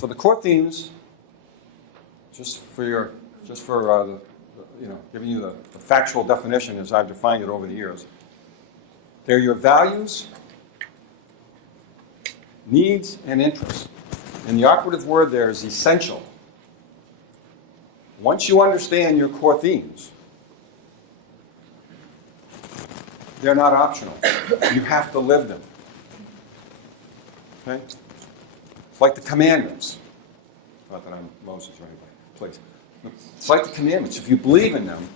So the core themes, giving you the factual definition as I've defined it over the years. They're your values, needs, and interests. And the operative word there is essential. Once you understand your core themes, they're not optional. You have to live them. Okay? It's like the commandments. Not that I'm Moses or anybody, please. It's like the commandments. If you believe in them,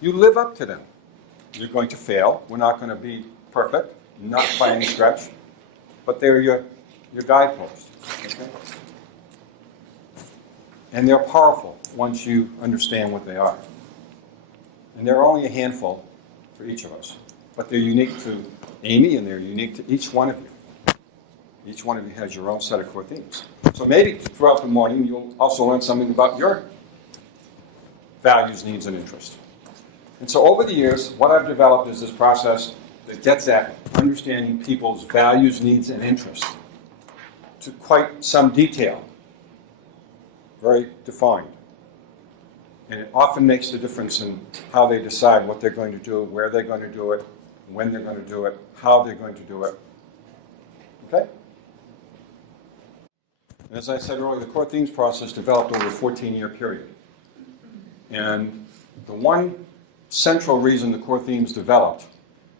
you live up to them. You're going to fail. We're not going to be perfect, not by any stretch. But they're your guideposts. Okay? And they're powerful once you understand what they are. And there are only a handful for each of us. But they're unique to Amy, and they're unique to each one of you. Each one of you has your own set of core themes. So maybe throughout the morning, you'll also learn something about your values, needs, and interests. And so over the years, what I've developed is this process that gets at understanding people's values, needs, and interests to quite some detail, very defined. And it often makes the difference in how they decide what they're going to do, where they're going to do it, when they're going to do it, how they're going to do it. Okay? And as I said earlier, the core themes process developed over a 14-year period. And the one central reason the core themes developed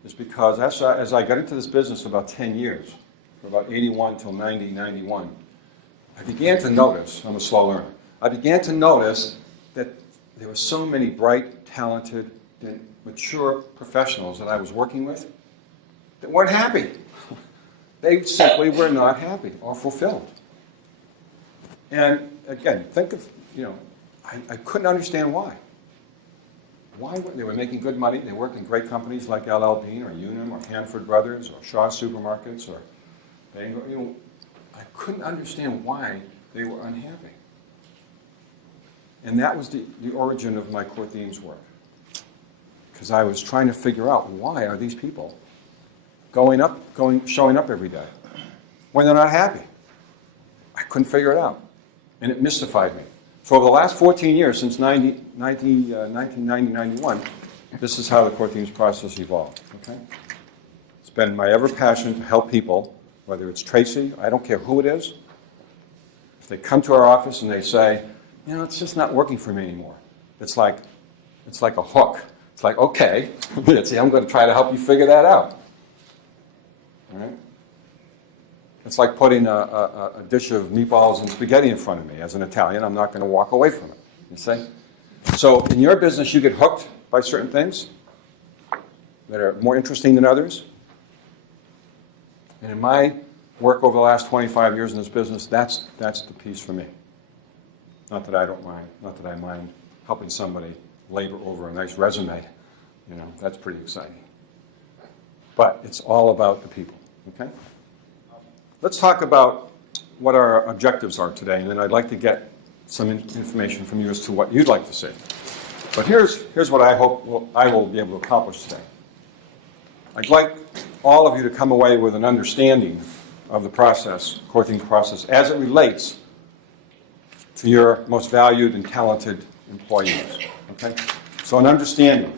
is because as I got into this business about 10 years, from about 81 till 90, 91, I began to notice, I'm a slow learner, I began to notice that there were so many bright, talented, and mature professionals that I was working with that weren't happy. They simply were not happy or fulfilled. And again, think of, I couldn't understand why. Why they were making good money? They worked in great companies like LL Bean or Unum or Hanford Brothers or Shaw Supermarkets or Bangor. I couldn't understand why they were unhappy. And that was the origin of my core themes work. Because I was trying to figure out why are these people showing up every day when they're not happy. I couldn't figure it out. And it mystified me. So over the last 14 years, since 1990-91, this is how the core themes process evolved. Okay? It's been my ever passion to help people, whether it's Tracy, I don't care who it is. If they come to our office and they say, it's just not working for me anymore. It's like a hook. It's like, okay, I'm going to try to help you figure that out. All right? It's like putting a dish of meatballs and spaghetti in front of me. As an Italian, I'm not going to walk away from it. You see? So in your business, you get hooked by certain things that are more interesting than others. And in my work over the last 25 years in this business, that's the piece for me. Not that I don't mind. Not that I mind helping somebody labor over a nice resume. That's pretty exciting. But it's all about the people. Okay? Let's talk about what our objectives are today, and then I'd like to get some information from you as to what you'd like to see. But here's what I hope I will be able to accomplish today. I'd like all of you to come away with an understanding of the process, core themes process, as it relates to your most valued and talented employees. Okay? So an understanding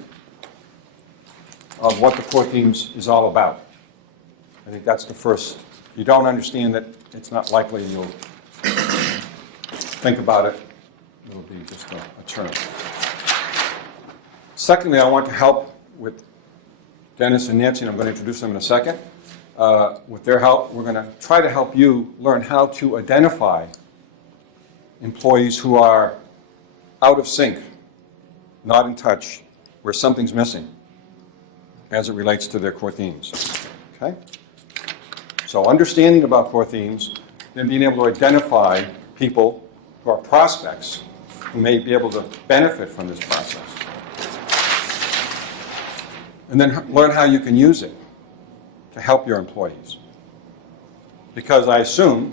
of what the core themes is all about. I think that's the first. If you don't understand it, it's not likely you'll think about it. It'll be just a term. Secondly, I want to help with Dennis and Nancy, and I'm going to introduce them in a second. With their help, we're going to try to help you learn how to identify employees who are out of sync, not in touch, where something's missing as it relates to their core themes. Okay? So understanding about core themes, then being able to identify people who are prospects who may be able to benefit from this process. And then learn how you can use it to help your employees. Because I assume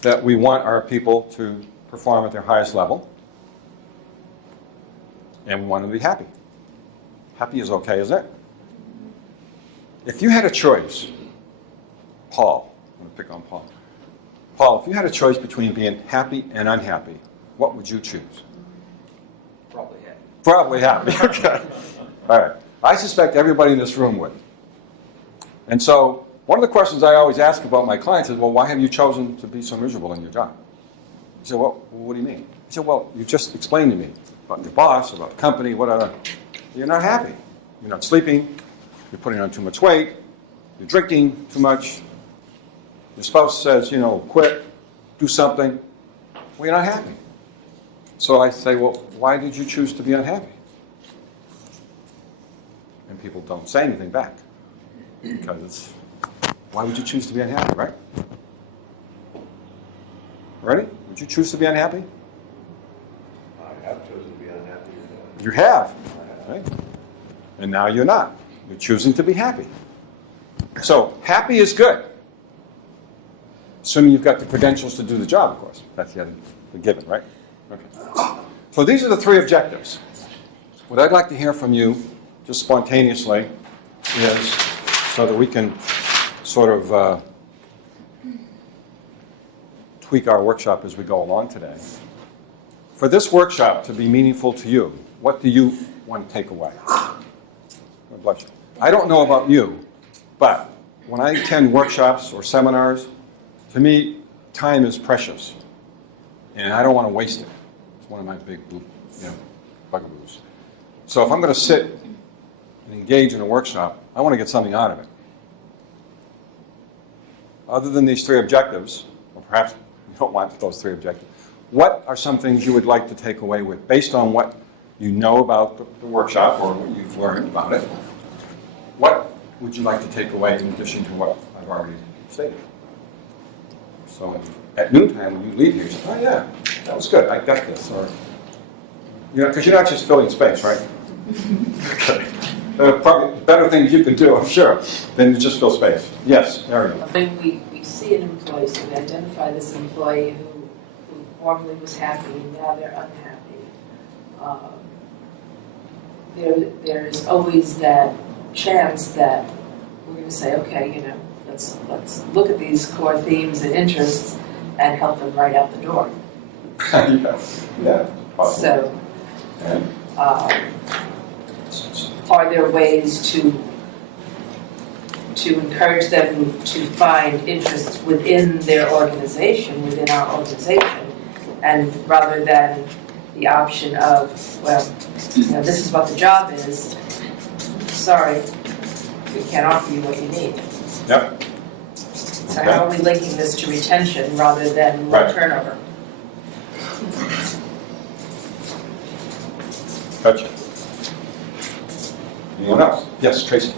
that we want our people to perform at their highest level, and we want them to be happy. Happy is okay, isn't it? If you had a choice, Paul, I'm going to pick on Paul. Paul, if you had a choice between being happy and unhappy, what would you choose? Probably happy. Probably happy, okay. All right. I suspect everybody in this room would. And so, one of the questions I always ask about my clients is, well, why have you chosen to be so miserable in your job? I said, well, what do you mean? I said, well, you just explained to me about your boss, about the company, whatever. You're not happy. You're not sleeping. You're putting on too much weight. You're drinking too much. Your spouse says, quit, do something. Well, you're not happy. So I say, well, why did you choose to be unhappy? And people don't say anything back. Because why would you choose to be unhappy, right? Ready? Would you choose to be unhappy? I have chosen to be unhappy. You have. Right? And now you're not. You're choosing to be happy. So, happy is good. Assuming you've got the credentials to do the job, of course. That's the given, right? Okay. So these are the three objectives. What I'd like to hear from you, just spontaneously, is so that we can sort of tweak our workshop as we go along today. For this workshop to be meaningful to you, what do you want to take away? God bless you. I don't know about you, but when I attend workshops or seminars, to me, time is precious, and I don't want to waste it. It's one of my big, bugaboos. So if I'm going to sit and engage in a workshop, I want to get something out of it. Other than these three objectives, or perhaps you don't want those three objectives, what are some things you would like to take away with, based on what you know about the workshop or what you've learned about it? What would you like to take away in addition to what I've already stated? So at noontime, when you leave here, you say, oh yeah, that was good, I got this. Or, because you're not just filling space, right? Okay. There are probably better things you can do, I'm sure, than to just fill space. Yes, Ariel. When we see an employee, so we identify this employee who formerly was happy and now they're unhappy. There's always that chance that we're going to say, okay, let's look at these core themes and interests and help them right out the door. Yes. Yeah. So, are there ways to encourage them to find interests within their organization, within our organization, and rather than the option of, well, this is what the job is, sorry, we can't offer you what you need. Yep. So how are we linking this to retention rather than Right. turnover? Gotcha. Anyone else? Yes, Tracy.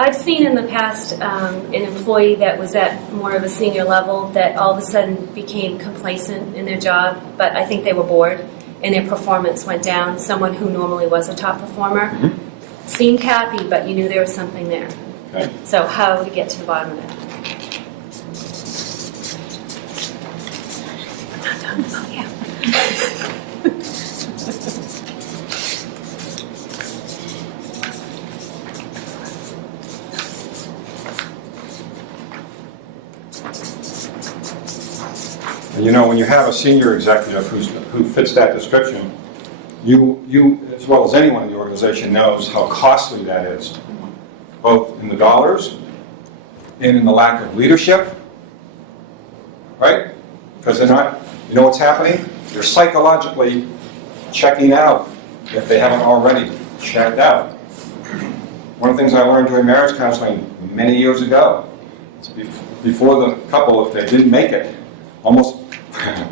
I've seen in the past an employee that was at more of a senior level that all of a sudden became complacent in their job, but I think they were bored and their performance went down. Someone who normally was a top performer seemed happy, but you knew there was something there. Okay. So how to get to the bottom of it? Oh, yeah. And when you have a senior executive who fits that description, you, as well as anyone in the organization, knows how costly that is, both in the dollars and in the lack of leadership, right? Because they're not, what's happening? They're psychologically checking out if they haven't already checked out. One of the things I learned during marriage counseling many years ago, is before the couple, if they didn't make it, almost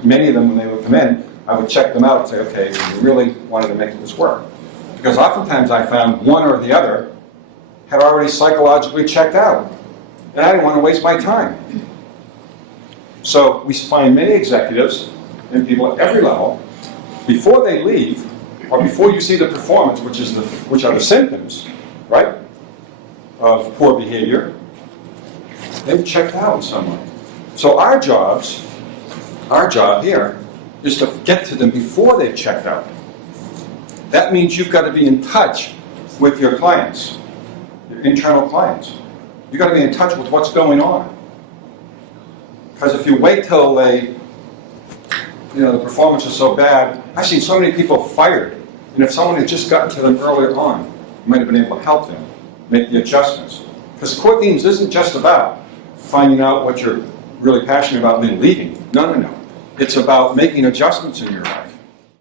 many of them, when they would come in, I would check them out and say, okay, you really wanted to make this work. Because oftentimes I found one or the other had already psychologically checked out. And I didn't want to waste my time. So we find many executives and people at every level, before they leave, or before you see the performance, which are the symptoms, right, of poor behavior, they've checked out in some way. So our job here is to get to them before they've checked out. That means you've got to be in touch with your clients, your internal clients. You've got to be in touch with what's going on. Because if you wait till the performance is so bad, I've seen so many people fired. And if someone had just gotten to them earlier on, you might have been able to help them make the adjustments. Because core themes isn't just about finding out what you're really passionate about and then leaving. No. It's about making adjustments in your life.